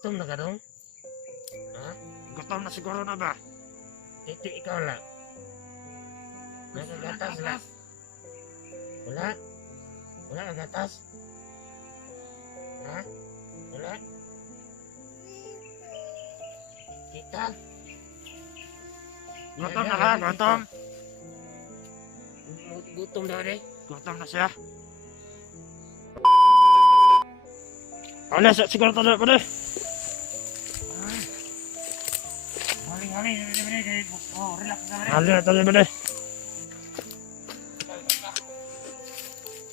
Gutom na ka dong? Ha? Gutom na siguro na ba? Titi, ikaw lang. Nagagatas na. Wala? Wala kagatas? Ha? Wala? Kita? Gutom na ka, gutom. Gutom daw rin. Gutom na siya. Ano, siguro tala pa rin. Hali, relax na rin. Ano na tala pa rin.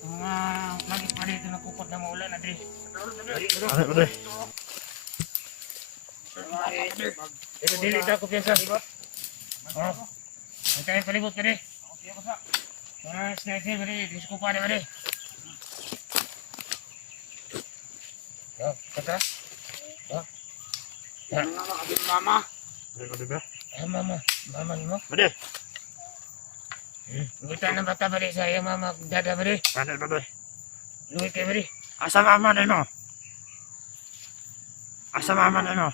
Mga langit pa dito nagkukot na maulan na rin. Ano pa rin. Ito dili ta ko piyansa. Oh. Ang tayo palibot pa rin. Mga sniper pa rin. Disco pa rin. Oh, kata? Oh. Ya. Mama. Ano pa rin ba? Mama. Mama ni mo? Pwede. Kita ng bata ba rin sa iyo, mama? Dada ba rin? Ano pa rin. Luwi kayo ba rin? Asa mama na mo? Asa mama na mo?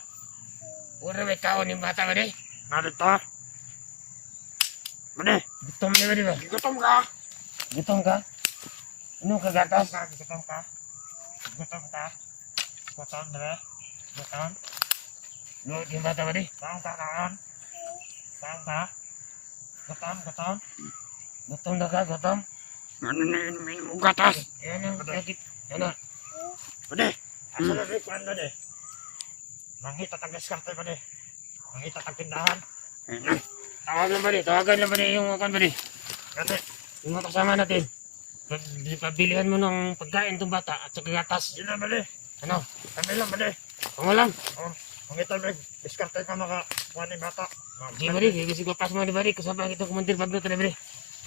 Wala may tao ng bata ba rin? Narito. Pwede. Gutom na ba rin ba? Gutom ka. Gutom ka? Ano ka gatas? Gutom ka. Gutom ka. Gutom na. Gutom. Luwi yung bata ba rin? Saan ka kaan? Saan ka? Gutom, gutom. Gutom na ka, gutom? Ano na yun, mo gatas? Yan ang nakit. Ano? Pwede. Asa na rin kuhan na de. Mangita tag-diskarte pa de. Mangita tag-tindahan. Tawagan ba rin? Tawagan lang ba rin yung kan ba rin? Gani. Yung mga kasama natin. Pabilihan mo ng pagkain itong bata at saka gatas. Yun na ba de. Ano? Kami lang ba de. Pangalan? Mangita diskarte ka mga kuhan ni bata. Di ba rin? Kasi ko pas mo di ba rin? Kasama kita kumandir pagdato na ba rin?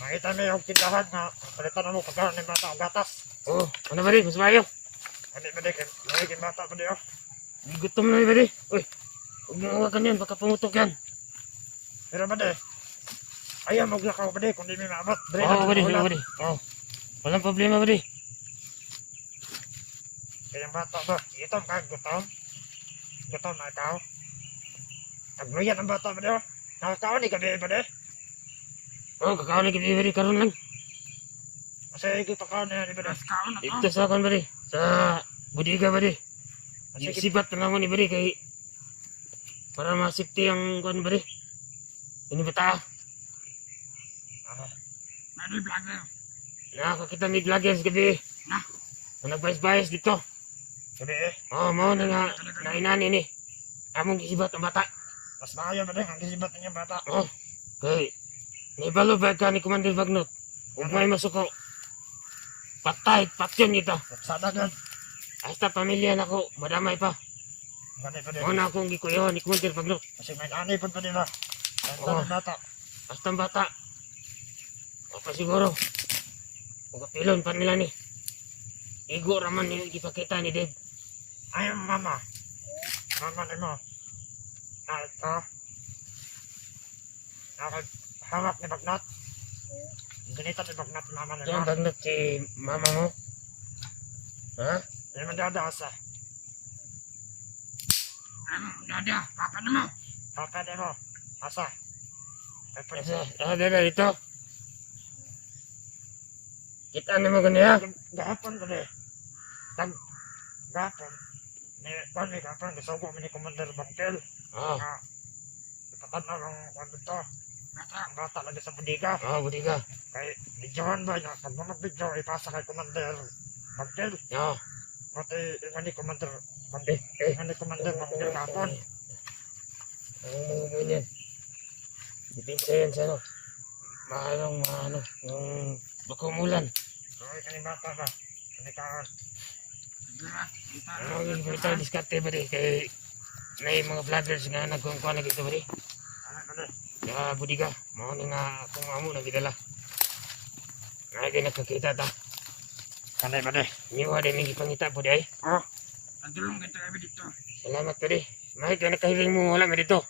Mangita may yung tindahan na palitan mo pagkain ni bata ang gatas. Oo. Ano ba rin? Mas mayo. Ano ba de. Lawigin bata pa de. Gutom na di ba rin? Uy. Huwag mo hawakan yan. Baka pumutok yan. Pero ba de. Ayaw maglakaw ba de kung di may maabot. Oo ba rin? Oo ba rin? Oo. Walang problema ba rin? Kaya yung bata ba? Gutom ka, gutom. Gutom na ikaw. Nagluyan ang bata ba de? Nakakaon ni gabi ba de? Oo. Kakaon na kita ba rin? Karoon lang. Kasi ito ka na, di ba de? Dito sa akin ba rin? Sa budiga ba rin? Sibat na naman ni ba rin? Kay para ma-safety ang kuhan ba rin? Ini ba tao? Nadi vlogger. Nakakita may vloggers gabi. Na? Nagbayas-bayas dito. Gabi eh. Oo, mo na nga nainani ni. Among gisibat ang bata. Mas maayo ba de? Ang kisibat niya bata. Oo. Kay, naibalo ba ka ni Commander Bagnot? Huwag may masuko. Patay, patyon kita. Sada gan. Hasta pamilya na ko, madamay pa. Gani pa de. Una akong gikuyo ni Commander Bagnot. Kasi may ani pa de ba? Ang Oo. dami bata. Hasta ang bata. O pa siguro. Huwag kapilon pa nila ni. Igo raman ni ipakita ni Dave. Ay, mama. Mama ni mo. Na ito. Nakahawak ni Bagnat. Ganito ni Bagnat mama ni Yung mo. Bagnot si mama mo. Ha? Hindi mo dadasa. Ano, dada, papa na mo. Papa ni mo. Asa. Ay, pwede. Dada dito. Kita na mo ganyan. Gahapon ba de? Gahapon. Ni gahapon. Gasugo mo ni Commander Bangkel. Oo. Ipatanaw ng kwan dito. Ang bata lagi sa budiga. Oo, budiga. Kay videohan ba niya? Pag mag-video, ipasa kay Commander Bangkel. Oo. Pati ingan ni Commander Bangkel. Ingan ni Commander Bangkel kahapon. Ang ganyan. Dipinsa yan sa ano. Maano, yung bakumulan. Ay, kani bata ba? Kani kaan. Ano yung kita diskarte ba rin? Kay may mga vloggers nga nagkungkuha na kita ba rin? Ano ba de? Kaya budiga, mga nga kung amo na gidala. Nga kayo nakakita ta. Kani ba de? Niwa din yung ipangita po di ay. Oh. Nagdulong kita kami dito. Salamat po di. Mahit ka nakahiling mo wala mo dito.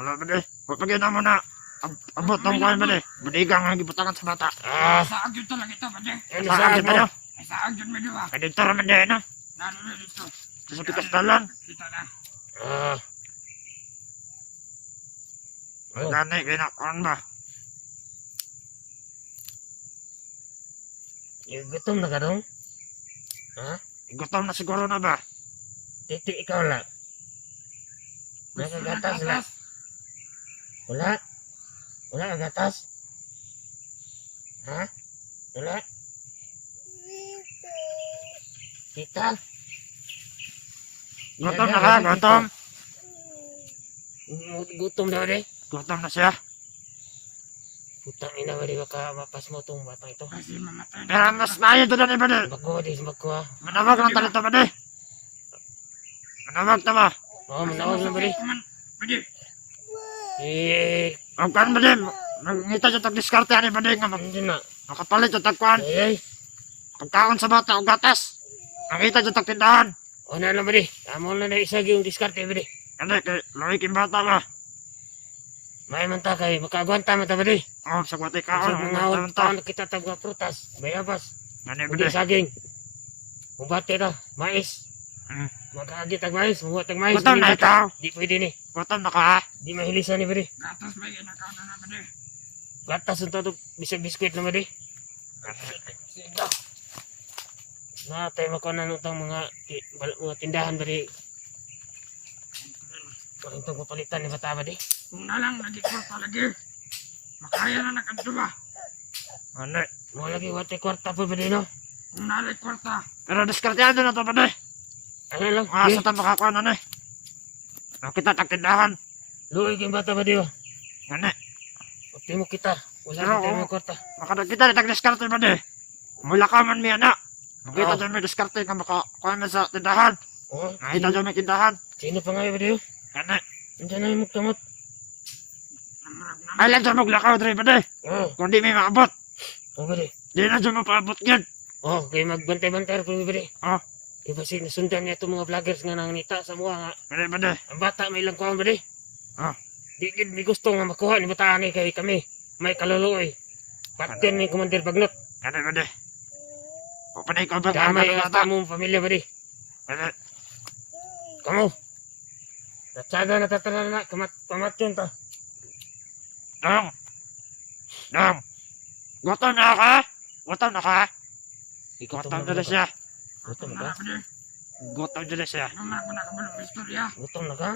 Wala ba de? Huwag pagkita mo na. Abot ng kwan ba de? Budiga nga gibutangan sa bata. Saag yun talaga ito, pwede. Ano Saan saan kita mo? nyo? Saag yun, medyo ba? Kaya dito naman de, no? Lalo na dito. Sa pikas dalan. Kita na. Ah. Oh, Gani, kinakaon ba? gutom na ka dong? Ha? Gutom na siguro na ba? Titi, ikaw lang. Nakagatas lang. Wala? Wala kagatas? Ha? Wala? Tita? Gutom na ka, gutom. Gutom daw deh. Gutom na siya. Putang ina ba di baka mapas mo tong batang ito. Kasi mamatay. Pero mas maayo doon na ba di? Bago di bago ah. Manawag lang talito ba di? Manawag na ba? Oh, manawag lang ba di? Pwede. Eh, Ang kan ba di? Ngita siya tag-diskarte ani ba di nga hindi na. makapalit yung tagkuhan. Ay, Pagkaon sa bata o gatas. Nakita siya tagtindahan. oh na lang ba di? Amo na na isa yung diskarte ba di? Kasi kay Loic yung bata ba? May man ta kay makagwanta man ta ba di? Oh, sa kwati Sa kaon. mga Ang taon na kita tagwa prutas, bayabas, Ano ba hindi di? saging. Mubate ta, mais. Hmm. Mag-agi tag mais, muwa tag mais. Gutom na ikaw. Di pwede ni. Gutom na ka. Di mahilisan ni ba di? Gatas ba yung nakaw na naman eh. Gatas unta to bisag biskwit na ba di? Siga. Na tayo makunan utang mga tindahan ba di? Kung itong papalitan ni bata ba di? Kung na lang, nagikwarta lagi. Makaya na nakadto ba? Ano? Mga lagi wate kwarta pa ba di no? Kung nalay kwarta. Pero diskarteado na to ba di? Ano lang? Mga Di. sa ta makakuha na ni. Nakita tagtindahan. Luoy kayong bata ba di ba? Ano? Pati mo kita. Wala Pero, kita oo. mga kwarta. Makadagkita na tag-diskarte ba di? Mula ka man mi anak. Nakita Oo. dyan may diskarte ka makakuha na sa tindahan. Oh, Nakita dyan may tindahan. sino pa nga ba di? Ano? Nandiyan na yung muktamot. Namurag na. Ay lang dyan maglakaw dre ba di? Oh, Kung di may maabot. oh ba di? Di na dyan mapaabot yan. Oh, kayo magbantay-bantay kung ba di? Oh. Di ba nasundan niya itong mga vloggers nga nangita sa mga nga. Ba di ba di? Ang bata may ilang kuha ba di? Ah. Di gid mi gusto nga makuha ni bataan ni kay kami. May kaluluoy. Patin ni Commander Bagnot. Ano ba di? Papanay ko ba? Damay ang bata? ata mong pamilya ba di? Ano? Kamu. Natsada na tatala na pamatyon ta. Dong. Dong. Gutom na ka? Gutom na ka? Gutom na siya. Gutom Na na ka? pwede. Gutom na siya. Namurag ko nakabulong istorya. Gutom na ka?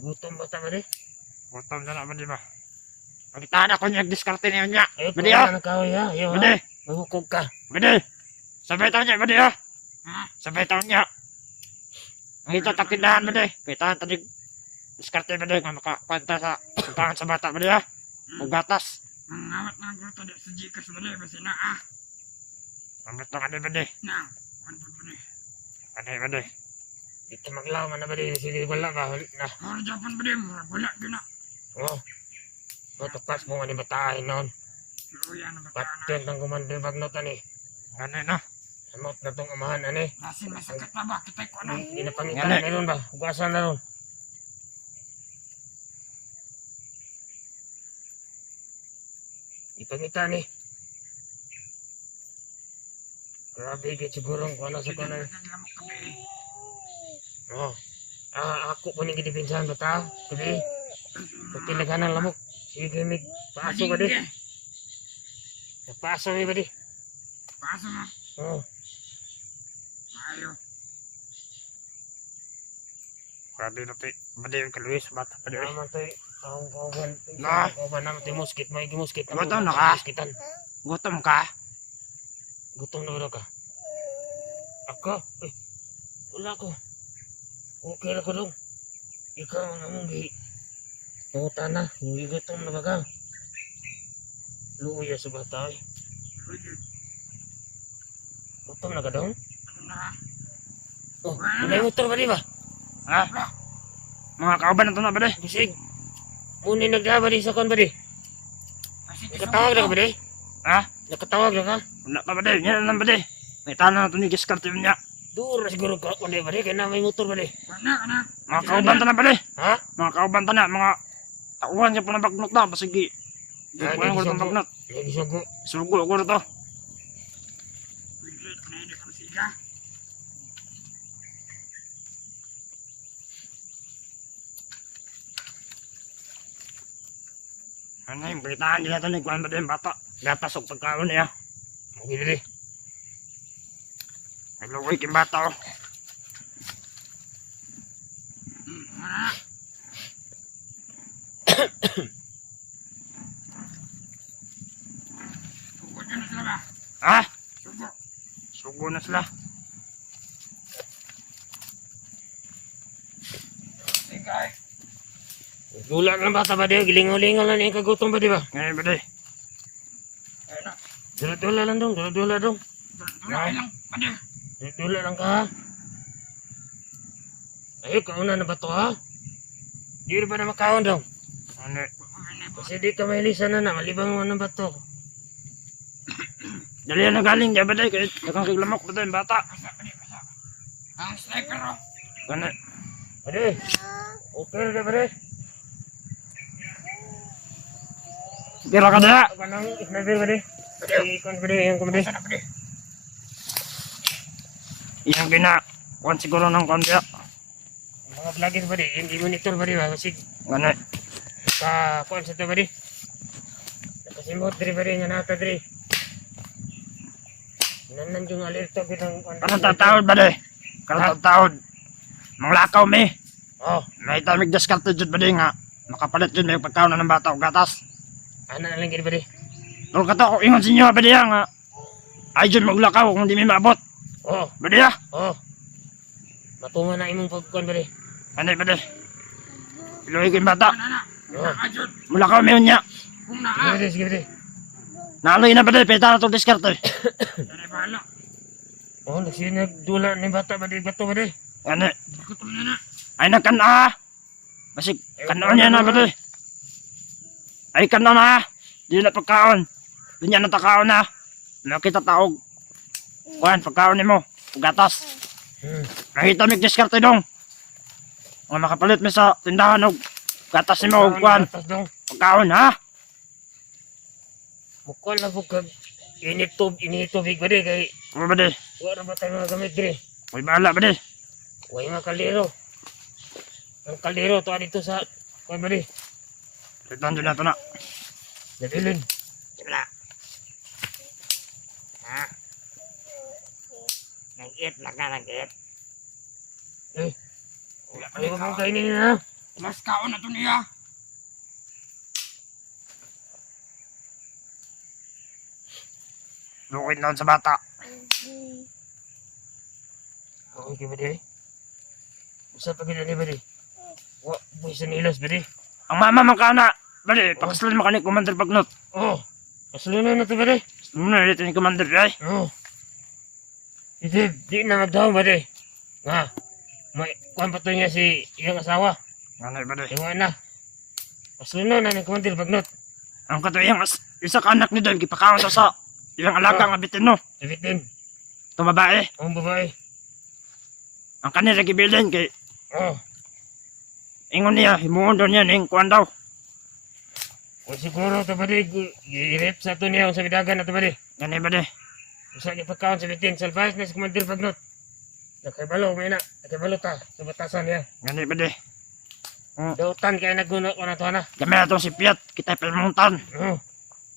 Gutom ba ta ba di? Gutom na naman di ba? Pagkitaan ako niya, diskarte niya niya. Ayaw Badi, pa na kahoy ha. Ayaw ha. Badi, Mahukog ka. badi. Sabay taon niya, badi ha. Ha? Sabay taon niya. Ang ito takindahan, badi. Kaitaan tanig diskarte, badi. Nga makakwanta sa pagkakan sa bata, badi ha. O gatas. Ang ngawat na gusto di sa Gcash ba di? Basi na ah. Ang beto nga di, badi. Na. Ano ba di? Ano, badi. Dito maglaw man na ba di? Sige wala ba? Na. Mura Japan ba di? Mura wala din na. Oh. Matapas mo nga ni bataan noon. Luya na ba ka na? Patin ng Commander Bagnot ani. Ano na? Amot na tong amahan ani. Nasin masakit na ba? Kitay ko na. Inapangitan Yan, na ron ba? Ugasan na ron. Ipangitan ni. Grabe git siguro kung ano sa kanay. Naglamok ka ba eh. Oh. Ako po ni gidipinsahan ba ta? Kundi, pag tinaghanan lamok. Sige mig, paso ba di? Madingge. Paso mi ba di? Paso mo. Oh. Ayaw. Grabe na, ti. Badi yung kaluwi sa bata, badi. Naman tayo. Ang kauban. Na. Ang kauban naman tayo muskit. May gimuskit. Gutom na ka? Muskitan. Gutom ka? Gutom na ba daw ka? Ako? Eh, wala ko. Okay na ko dong. Ikaw ang among gi. Pangutan na. Hindi gutom na ba ka? Luya sa bata eh. Gutom na ka dong? Ano na? Oh, may motor ba di ba? Ha? Mga kauban na ito na, badi. Bisig. Muna nagdaba di sa kon ba di? Nakatawag na ka ba di? Ha? Nakatawag na ka? Wala pa, badi. Yan lang, badi. May tanong na ito ni diskarte niya. Dura siguro ka kung di ba di? Kaya na may motor ba di? Wala ka na. Mga kauban ta na, badi. Ha? Mga kauban ta na, mga tauhan niya po na bagnot na. Basigi. Di Ah, ko lang ko di itong bagnot. Lagi sugo. Sugo ko na to. Wiglit na hindi ka Ika. Ano yung balitaan nila ito ni Kuan ba din bata? Gatas o pagkaon niya. Hindi diri. Nagluway yung bata oh. Mana. Sugod na sila ba? Ha? Sugo. Sugo na sila. Ikay. Dula ng bata ba di? Gilingaw-lingaw lang yung kagutom ba di ba? Ngayon ba din? Ayun. Dula-dula lang dong, dula-dula dong. Dula lang. Pwede. Dula lang ka ha. Ayun, kauna na ba to ha? Di rin ba na makaon dong? Ano? Kasi di ka mahilisan na malibang mo na ba to? Dali na galing diya ba din? Kahit nakakiglamok ba din bata? Ang sniper oh. Ano? Pwede. Okay na ba di? Kira ka na. Ako nang sniper ba di? Ikon ba di? Yung kumadi? Sana pwede. Iyang kuan siguro ng konti. Mga vlogger ba di? Yung monitor ba di ba? Kasi Ano? kuan sa ito ba di? Nakasimot diri ba di nga nata diri? Nanan yung alerto bilang Karang tataod ba din? Karang tataod. Manglakaw mi. Oh, May tamig diskarte dyan ba din nga. Makapalit dyan may pagkaon na ng bata o gatas. ana na lang gid ba di? Pero kato ko ingon sa inyo ba diya nga. Ay dyan maglakaw kung di may maabot. Oh, Ba diya? oh. Matunga na imong pagkuan ba di? Ano ba diya? Iluwi ko yung bata. Mana. Oh, Nakajud. Mulakaw mi yun niya. Kung sige naa. ba di? Sige ba di? Naloy na ba diya? Peta na itong diskarte. Dari bahala. Oh, nagsinag dula ni bata ba di? Bato ba di? Ano? Gutom na na. Ay nagkana. Basi kanoon niya na ba diya? Ay kanoon na. Di na pagkaon. Di niya natakaon na. Nakita taog. Kuan, pagkaon ni mo. Gatas. Nakita mig diskarte dong. Nga makapalit mi sa tindahan og gatas ni mo og kuan. Gatas dong. Pagkaon ha. Mukol na po kag init tubig ba di? Kay Ano ba di? wala ba tayo mga gamit diri? May bahala ba di? Huwag mga kaldero. Ang kaldero to dito sa kuan ba di? Titan dyan nato na. Nabilin. Wala. Ha? Nag-eat na ka, nag-eat. Ayaw mong kainin na. Mas kaon na to niya. Lukid na sa bata. Okay ba di? Usa pa gina di ba di? Wa, buhay sa nilas ba di? Ang mama man ka na. Ba di? Pakaslan mo ka ni Commander Bagnot. Oh, kasulunan na to ba di? Muna dito ni Commander ay. Oh. Di na magdaw ba di? Nga, may kuhan pa to niya si iyang asawa. Ano ba di? Iwan na. Kasulunan na ni Kumantil Bagnot. Ang katuyang isa ka anak ni Don. Gipakaon to sa ilang alaga nga bitin no. Sabitin, Itong babae. ang babae. Ang kanila gibilin kay Oh, ingon niya. Himuon doon niya ning kuhan daw. o siguro to ba di? I-rep sa to niya sa bidagan na to ba di? Gani ba di? Usa niya pagkaon sabitin, salvage na si Kumantil Bagnot. Nakibalo, may na. Nakibalo ta sa batasan niya. Gani ba di? Dautan kaya naguna ko na to na. Kami na itong si Piat. Kita pilmuntan. Oh,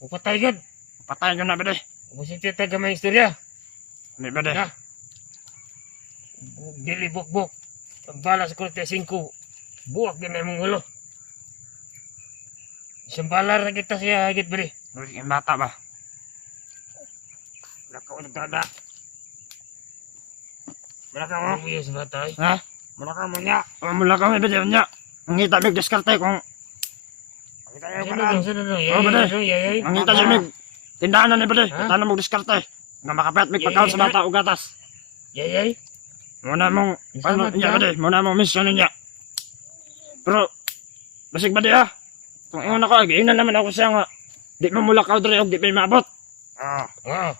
upatay gud. Patayin ko na ba di? Busiti ta gamay istorya. Gani ba di? Na. Dili bukbok. Pagbala sa Korte 5. Buwak din na mong hulo. Isang balar na kita siya hagit beri. Yung bata ba? Lakaw na tada. Malakaw mo. Ang iya sa batay. Ha? Malakaw mo niya. Mula kami ba diyan niya? Ang hita mig diskarte kung Pakita niyo Sino pa dong, sino dong? Oh, bade. Yay. ang hita siya mig tindahan na ni ba di? Ha? Tanong mo diskarte. Nga makapet mig pagkaon sa bata o gatas. Yay. Muna mong ano Salamat niya ka. ba di? Muna mong mission niya. Pero basig ba di ha? Kung ingon ako, giinan naman ako siya nga. Di mo mula ka dre og di pa maabot. Oh. Oh.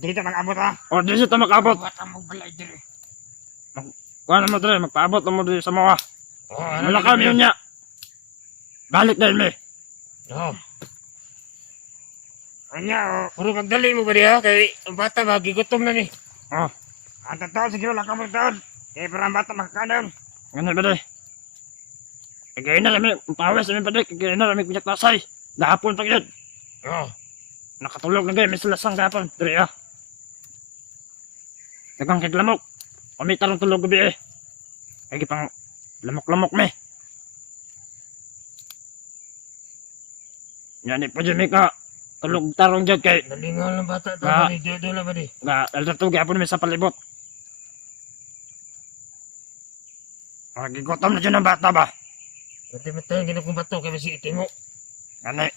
Dito mag-abot ha. O di siya makabot. Buhat ang magbalay diri. Kuha mo dre, magpaabot mo dre sa mga. Oh, Mula kami yun niya. Balik dahil me. Oh. Anya oh. Puro magdali mo ba diha? Kay ang bata ba, gigutom na ni. Oh, Ang totoo siguro lang kamong taon. Kaya parang bata makakanon. Ganun ba, day? Kaya na kami, pawis kami pa, day. Kaya na kami pinagpasay. Gahapon pa yun. Oh. Nakatulog na kayo, may salasang gahapon. Dari, ah. Dagang kaglamok. Kami tarong tulog gabi, eh. Kaya pang lamok-lamok, me. Yan, po dyan, may ka. Tulog tarong dyan kay. Nalingaw ng bata. Ah. Tama ni Jodo na ba di? Altatog, gahapon may sa palibot. Magigutom na dyan ang bata ba? Mati-mati ang ginakong bato kaya si iti mo. Gani.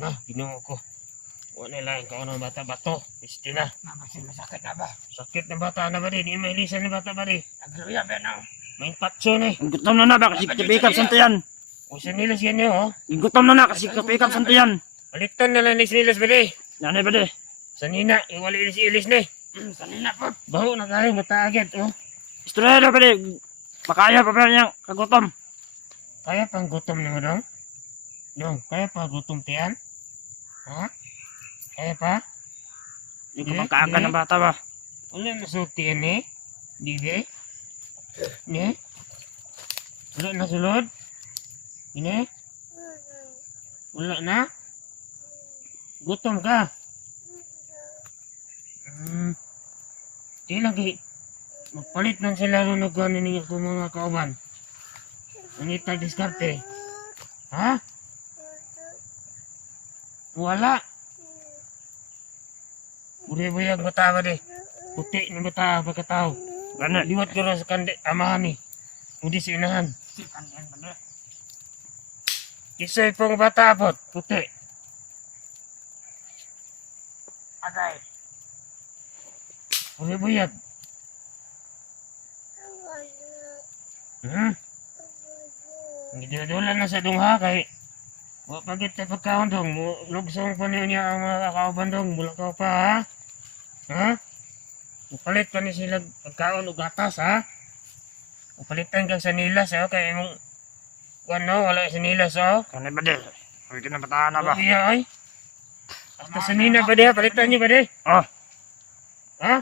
Na, ginoo ko. Wala lang ikaw ng bata bato. Isti na. Mabasin masakit na ba? Sakit ng bata na ba di? Di may ilisan ng bata ba di? Nagluya ba na? May patso ni. Ang gutom na ba kasi kapikap santayan. O sinilas yan niyo, oh. Ang gutom na kasi kapikap santayan. Balitan na lang ni sinilas ba di? Yan ba, day? Sanina, iwali ilis ni. Kanina po. Baho na kayo, matagad, oh. Istorero ba, day? Makaya pa ba niyang kagutom? Kaya pang gutom ni mo dong? Dong, kaya pa gutom tiyan? Ha? Kaya pa? Hindi ko magkaaga ng bata ba? Wala na sulod tiyan eh? Di di? Ni? Wala na sulod? Ini? Wala na? Gutom ka? Di lagi. Magpalit lang sila nung nagkuhan ninyo kung mga kauban. Nangita diskarte. Ha? Wala. Uri-buyag bata ba di? Puti ni bata pagkatao. Gani. Liwat ko rin sa amahan ni. Hindi sa inahan. Kisay pong bata po. Puti. Agay. Uri-buyag. Gidudulan na sa dungha kay wa pagit tayo pagkaon dong. Lugsong pa niya ang mga kauban dong. Bulakaw pa ha? Ha? Upalit pa ni sila pagkaon o gatas ha? Upalitan kang sanilas ha? Kaya mong ano, wala sanilas ha? Gani ba, day? Huwag kinabatahan na ba? Iya ay. Basta sanina ba di ha? Palitan niyo ba di? Oh, Ha?